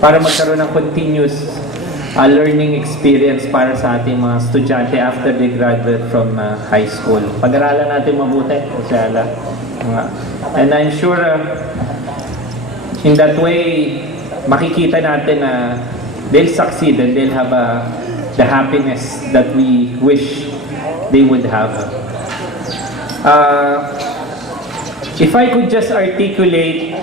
para magkaroon ng continuous learning experience para sa ating mga estudyante after they graduate from high school. Pag-aralan natin mabuti, Osala. And I'm sure in that way, makikita natin na they'll succeed and they'll have the happiness that we wish they would have. If I could just articulate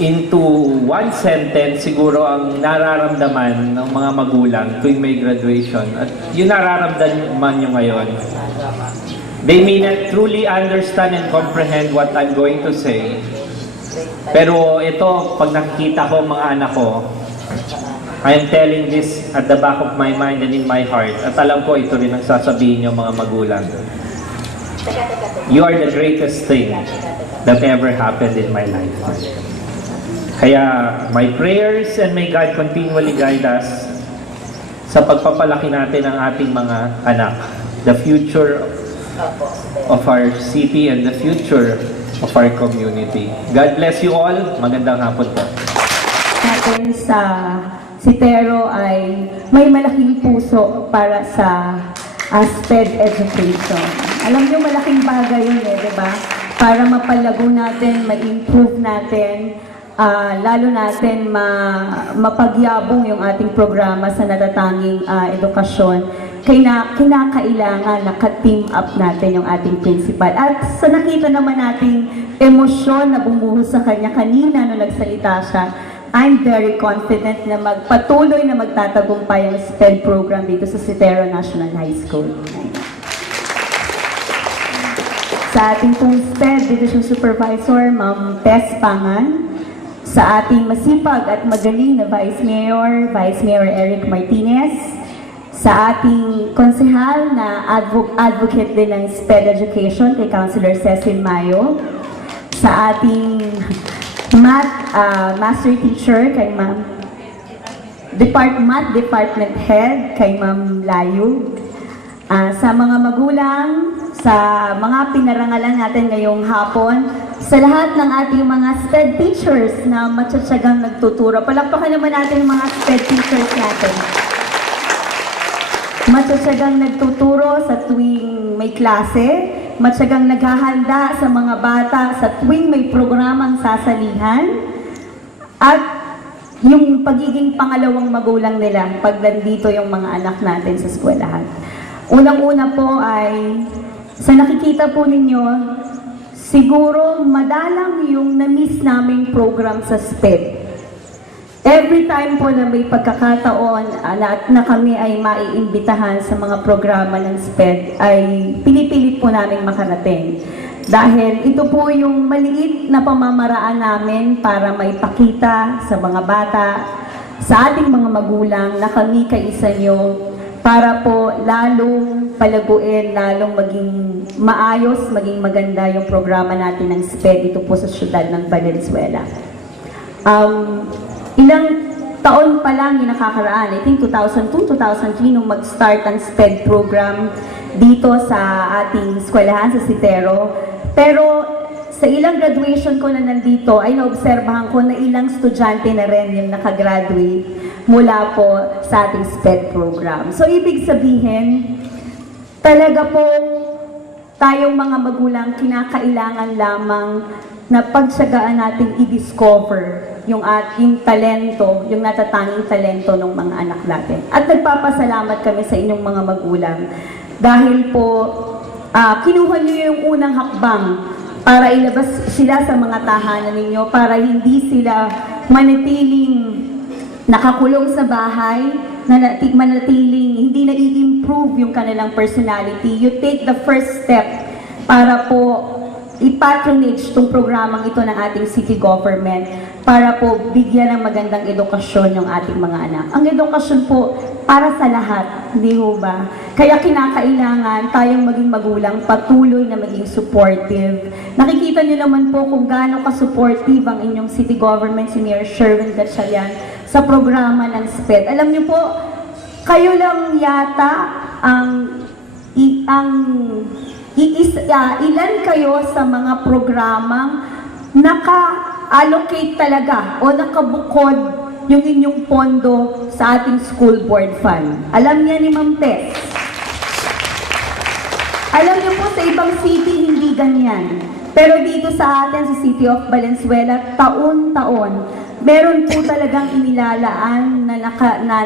into one sentence siguro ang nararamdaman ng mga magulang tuwing may graduation at yung nararamdaman nyo ngayon, they may not truly understand and comprehend what I'm going to say, pero ito, pag nakikita ko mga anak ko, I am telling this at the back of my mind and in my heart, at alam ko ito rin ang sasabihin nyo mga magulang. You are the greatest thing that ever happened in my life. Kaya my prayers and may God continually guide us sa pagpapalaki natin ng ating mga anak. The future of our city and the future of our community. God bless you all. Magandang hapon po. Natin sa Sitero ay may malaking puso para sa SPED education. Alam niyo, malaking bagay yun di ba? Para mapalago natin, ma-improve natin, lalo natin mapagyabong yung ating programa sa natatanging edukasyon. Kinakailangan naka-team up natin yung ating principal. At sa nakita naman nating emosyon na bumuhos sa kanya kanina nung nagsalita siya, I'm very confident na magpatuloy na magtatagumpay ang SPED program dito sa Sitero National High School. Sa ating pong SPED Division Supervisor, Ma'am Tess Pangan, sa ating masipag at magaling na Vice Mayor Eric Martinez, sa ating konsehal na advocate din ng SPED Education, kay Councilor Cecil Mayo, sa ating Master Teacher, kay Ma'am Department Head, kay Ma'am Layu, sa mga magulang, sa mga pinarangalan natin ngayong hapon, sa lahat ng ating mga SPED teachers na matsatsagang nagtuturo. Palakpakan naman natin yung mga SPED teachers natin. Matsatsagang nagtuturo sa tuwing may klase, matyagang naghahanda sa mga bata sa tuwing may programang sasalihan, at yung pagiging pangalawang magulang nila pag nandito yung mga anak natin sa eskwelahan. Unang-una po ay, sa nakikita po ninyo, siguro madalang yung na-miss naming program sa SPED. Every time po na may pagkakataon na kami ay maiimbitahan sa mga programa ng SPED, ay pinipilit po namin makarating. Dahil ito po yung maliit na pamamaraan namin para maipakita sa mga bata, sa ating mga magulang na kami kaisa nyo, para po lalong palaguin, lalong maging maayos, maging maganda yung programa natin ng SPED dito po sa siyudad ng Valenzuela. Ilang taon pa lang yung nakakaraan, I think 2002, 2003, nung mag-start ang SPED program dito sa ating eskwelahan sa Sitero. Pero sa ilang graduation ko na nandito, ay naobserbahan ko na ilang estudyante na rin yung nakagraduate mula po sa ating SPED program. So, ibig sabihin, talaga po tayong mga magulang kinakailangan lamang na pagsagaan natin i-discover yung ating talento, yung natatanging talento ng mga anak natin. At nagpapasalamat kami sa inyong mga magulang dahil po kinuha niyo yung unang hakbang para ilabas sila sa mga tahanan ninyo, para hindi sila manatiling nakakulong sa bahay, manatiling hindi na-i-improve yung kanilang personality. You take the first step para po i-patronage itong programang ito ng ating city government para po bigyan ng magandang edukasyon yung ating mga anak. Ang edukasyon po para sa lahat, hindi ho ba? Kaya kinakailangan tayong maging magulang patuloy na maging supportive. Nakikita niyo naman po kung gaano ka-supportive ang inyong city government, si Mayor Sherwin Gatchalian, sa programa ng SPED. Alam niyo po, kayo lang yata ilan kayo sa mga programang naka-allocate talaga o nakabukod yung inyong pondo sa ating school board fund. Alam niya ni Ma'am Tess. Alam niyo po, sa ibang city, hindi ganyan. Pero dito sa atin, sa City of Valenzuela, taon-taon, meron po talagang inilalaan na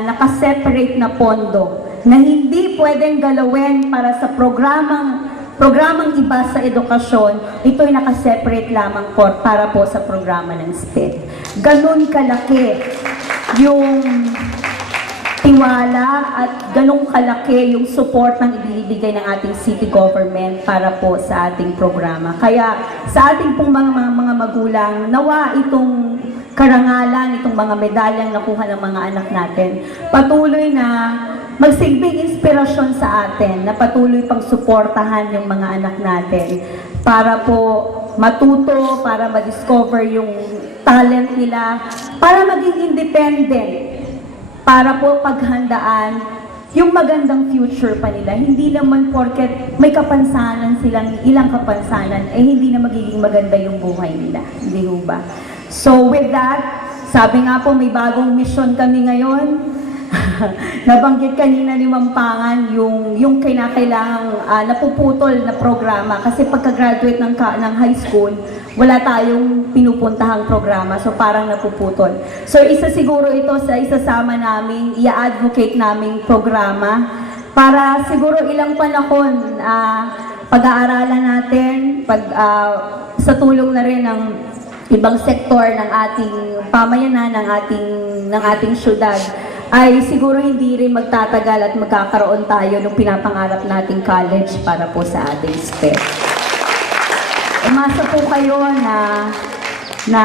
naka-separate na pondo na hindi pwedeng galawin para sa programang iba sa edukasyon. Ito'y naka-separate lamang po para po sa programa ng SPED. Ganun kalaki yung tiwala at ganun kalaki yung support ng ibibigay ng ating city government para po sa ating programa. Kaya sa ating pong mga magulang, nawa itong karangalan, itong mga medalyang nakuha ng mga anak natin, patuloy na magsilbing inspirasyon sa atin, na patuloy pang suportahan yung mga anak natin para po matuto, para ma-discover yung talent nila, para maging independent, para po paghandaan yung magandang future pa nila. Hindi naman porket may kapansanan silang, ilang kapansanan, hindi na magiging maganda yung buhay nila. Hindi ho ba? So with that, sabi nga po may bagong mission kami ngayon. Nabanggit kanina ni Ma'am Pangan yung kinakailangang napuputol na programa kasi pagka-graduate ng high school, wala tayong pinupuntahang programa, so parang napuputol. So isa siguro ito sa isasama namin, i-advocate naming programa para siguro ilang panahon pag-aaralan natin, sa tulong na rin ng ibang sektor ng ating pamayanan, ng ating syudad, ay siguro hindi rin magtatagal at magkakaroon tayo ng pinapangarap nating college para po sa ating SPED. Umasa po kayo na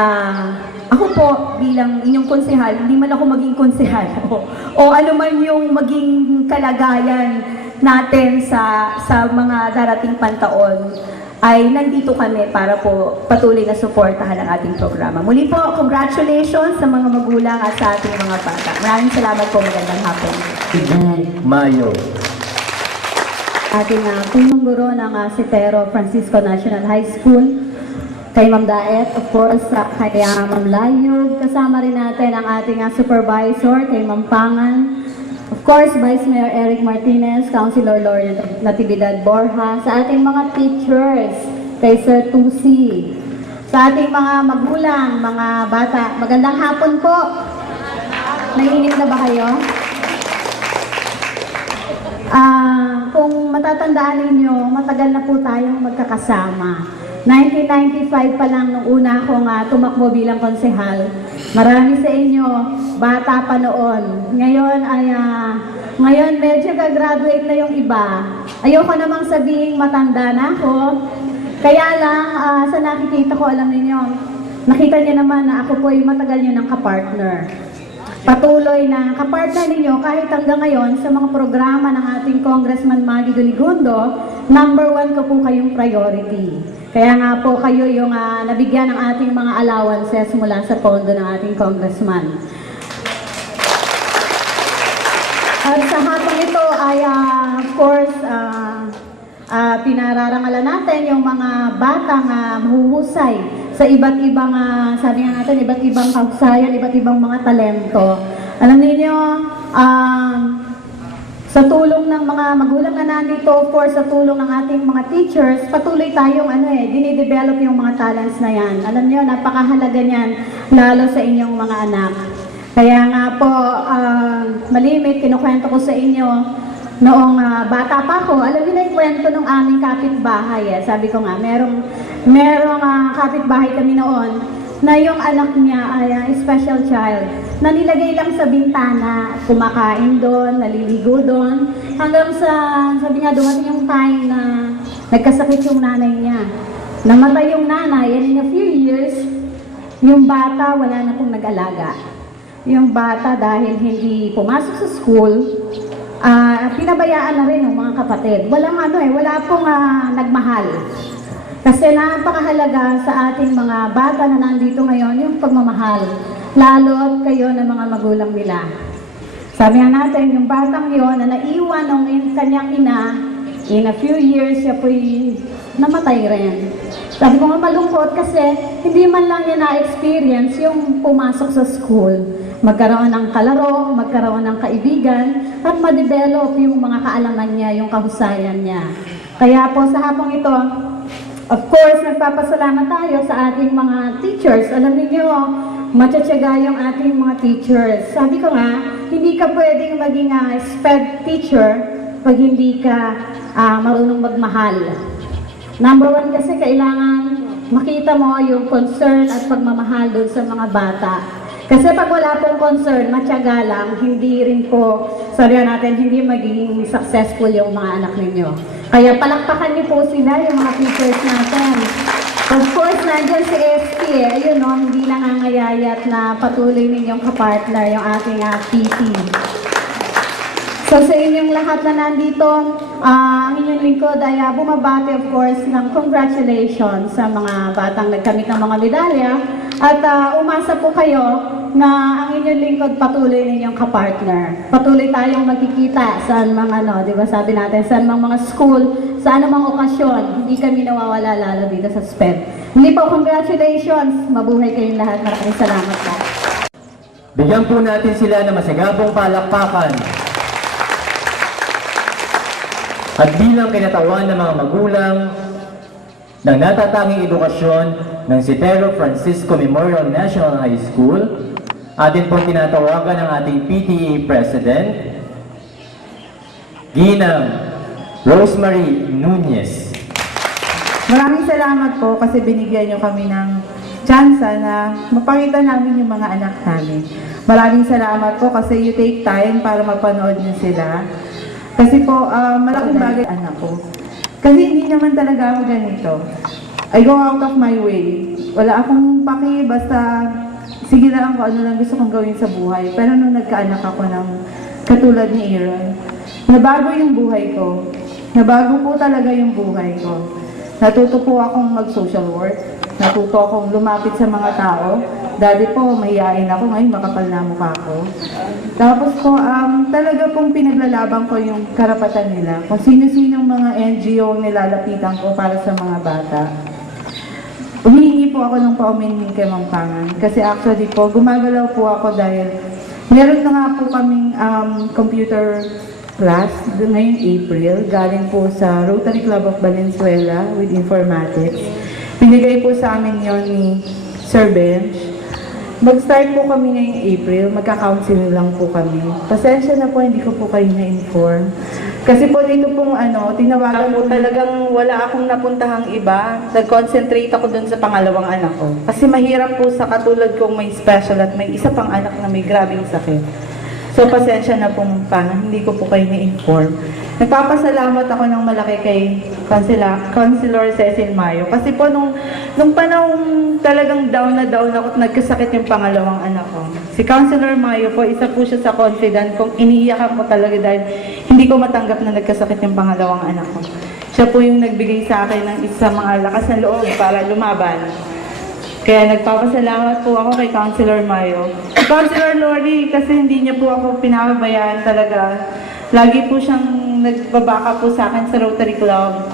ako po bilang inyong konsehal, hindi man ako maging konsehal o ano man yung maging kalagayan natin sa mga darating pantaon, ay nandito kami para po patuloy na suportahan ang ating programa. Muli po, congratulations sa mga magulang at sa ating mga bata. Maraming salamat po, magandang hapon. Mayo. Ating punong guro ng Citero Francisco National High School, kay Ma'am Daet, of course, kay Ma'am Layog, kasama rin natin ang ating supervisor, kay Ma'am Pangan, of course, Vice Mayor Eric Martinez, Councilor Lorna Natividad Borja, sa ating mga teachers, kay Sir Tusi, sa ating mga magulang, mga bata. Magandang hapon po. Naiinip na ba kayo? Kung matatandaan ninyo, matagal na po tayong magkakasama. 1995 pa lang nung una akong tumakbo bilang konsehal. Marami sa inyo, bata pa noon. Ngayon medyo gagraduate na yung iba. Ayoko namang sabihin matanda na ako. Kaya lang, sa nakikita ko, alam niyo, nakita niyo naman na ako po ay matagal nyo ng kapartner. Patuloy na kapartner ninyo kahit hanggang ngayon sa mga programa ng ating Congressman Maggie Doligondo, number 1 ko po kayong priority. Kaya nga po kayo yung nabigyan ng ating mga allowances mula sa pondo ng ating congressman. At sa hapon ito ay, of course, pinararangalan natin yung mga batang mahuhusay sa iba't ibang, sabi nga natin, iba't ibang kahusayan, iba't ibang mga talento. Alam niyo, sa tulong ng mga magulang na nandito, of course, sa tulong ng ating mga teachers, patuloy tayong dinidevelop yung mga talents na yan. Alam niyo, napakahalaga niyan, lalo sa inyong mga anak. Kaya nga po, malimit, kinukwento ko sa inyo, noong bata pa ako, alam niyo na yung kwento ng aming kapitbahay. Sabi ko nga, merong kapitbahay kami noon, na yung anak niya ay special child, na nilagay lang sa bintana, kumakain doon, naliligo doon, hanggang sa, sabi niya, dumating yung time na nagkasakit yung nanay niya. Namatay yung nanay, and in a few years, yung bata wala na pong nag-alaga. Yung bata dahil hindi pumasok sa school, pinabayaan na rin ng mga kapatid. Wala pong nagmahal. Kasi napakahalaga sa ating mga bata na nandito ngayon yung pagmamahal. Lalo't kayo ng mga magulang nila. Sabi nga natin, yung batang yon na naiwan ng kanyang ina, in a few years, siya po'y namatay rin. Sabi ko nga malungkot kasi hindi man lang niya na-experience yung pumasok sa school. Magkaroon ng kalaro, magkaroon ng kaibigan, at ma-develop yung mga kaalaman niya, yung kahusayan niya. Kaya po sa hapong ito, of course, nagpapasalamat tayo sa ating mga teachers. Alam niyo, matyatsyaga yung ating mga teachers. Sabi ko nga, hindi ka pwedeng maging SPED teacher pag hindi ka marunong magmahal. Number one kasi kailangan makita mo yung concern at pagmamahal doon sa mga bata. Kasi pag wala pong concern, matyaga lang, hindi rin po, sabihan natin, hindi magiging successful yung mga anak ninyo. Kaya palakpakan niyo po sila, yung mga teachers natin. Of course, nandiyan si FP ayun no, hindi nangangayayat na patuloy ninyong kapartner yung ating PT. So sa inyong lahat na nandito, ang inyong lingkod ay bumabati of course ng congratulations sa mga batang nagkamit ng mga medalya at umasa po kayo na ang inyong lingkod patuloy ninyong kapartner. Patuloy tayong magkikita sa mga di ba sabi natin, sa mga school, sa anumang okasyon, hindi kami nawawala lalo dito sa SPED. Hindi po, congratulations, mabuhay kayong lahat. Maraming salamat po. Bigyan po natin sila ng masagabong palakpakan. At bilang kinatawan ng mga magulang ng natatanging edukasyon ng Citero Francisco Memorial National High School, atin po tinatawagan ang ating PTA President, Ginang Rosemary Nunez. Maraming salamat po kasi binigyan niyo kami ng chance na mapakita namin yung mga anak namin. Maraming salamat po kasi you take time para mapanood niyo sila. Kasi po, malaking bagay anak ko. Kasi hindi naman talaga ako ganito. I go out of my way. Wala akong paki, basta sige lang kung ano lang gusto kong gawin sa buhay. Pero nung nagkaanak ako ng katulad ni Aaron, nabago yung buhay ko. Nabago po talaga yung buhay ko. Natuto po akong mag-social work. Natuto akong lumapit sa mga tao. Dati po, mahihain ako. Ngayon, makapal na mukha ko. Tapos po, talaga pong pinaglalaban ko yung karapatan nila. Kung sino-sinong mga NGO ang nilalapitan ko para sa mga bata. Humihingi po ako ng pauminmin kay Ma'am Pangan. Kasi actually po, gumagalaw po ako dahil meron na nga po kaming computer class ngayong April. Galing po sa Rotary Club of Valenzuela with Informatics. Pinigay po sa amin yon ni Sir Bench. Mag-start po kami ngayong April, magka-counseling lang po kami. Pasensya na po, hindi ko po kayo na-inform. Kasi po dito pong tinawagan po talagang wala akong napuntahang iba. Nag-concentrate ako dun sa pangalawang anak ko. Kasi mahirap po sa katulad kong may special at may isa pang anak na may grabing sakit. So pasensya na po hindi ko po kayo na-inform. Nagpapasalamat ako ng malaki kay Councilor Cecil Mayo. Kasi po nung panahon talagang down na down ako at nagkasakit yung pangalawang anak ko. Si Councilor Mayo po, isa po siya sa confident kung iniiyakan ko talaga dahil hindi ko matanggap na nagkasakit yung pangalawang anak ko. Siya po yung nagbigay sa akin ng isa mga lakas na loob para lumaban. Kaya nagpapasalamat po ako kay Councilor Mayo. Councilor Lori, kasi hindi niya po ako pinababayaan talaga. Lagi po siyang nagbabaka po sa akin sa Rotary Club.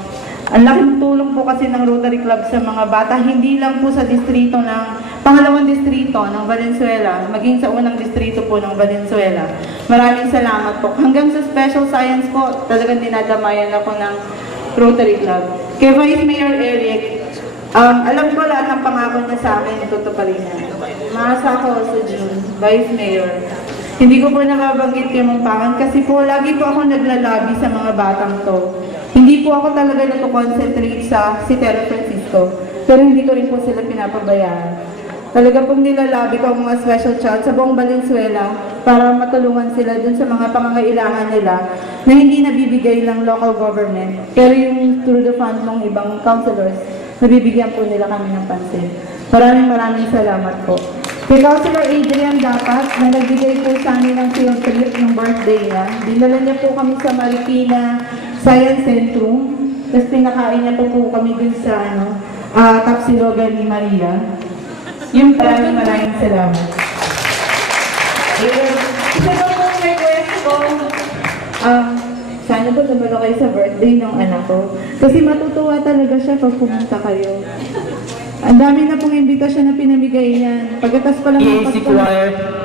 Ang laking tulong po kasi ng Rotary Club sa mga bata, hindi lang po sa distrito ng, pangalawang distrito ng Valenzuela, maging sa unang distrito po ng Valenzuela. Maraming salamat po. Hanggang sa special science po, talagang dinadamayan ako ng Rotary Club. Kay Vice Mayor Eric, alam ko lahat ng pangako niya sa akin, tutuparin niya. Maasa ako sa June, Vice Mayor. Hindi ko po nababanggit kay Ma'am Pangan kasi po lagi po ako naglalabi sa mga batang to. Hindi po ako talaga nag-concentrate sa Citero Francisco, pero hindi ko rin po sila pinapabayaan. Talaga pong nilalabi ko ang mga special child sa buong Valenzuela para matulungan sila dun sa mga pangangailangan nila na hindi nabibigay ng local government, pero yung through the fund ng ibang councilors, nabibigyan po nila kami ng pansin. Maraming salamat po. Kay Councilor Adrian dapat na nagbigay po sa amin ng field trip ng birthday niya. Dinala niya po kami sa Marikina Science Centrum. Tapos pinakain niya po kami dun sa Tapsilogan ni Maria. Yung maraming salamat. Isa pa po request ko, sana po dumalo kayo sa birthday ng anak ko. Kasi matutuwa talaga siya pag pumunta kayo. Ang dami na pong imbitasyon na pinamigay niyan. Pagkatas pa lang ng EAC Choir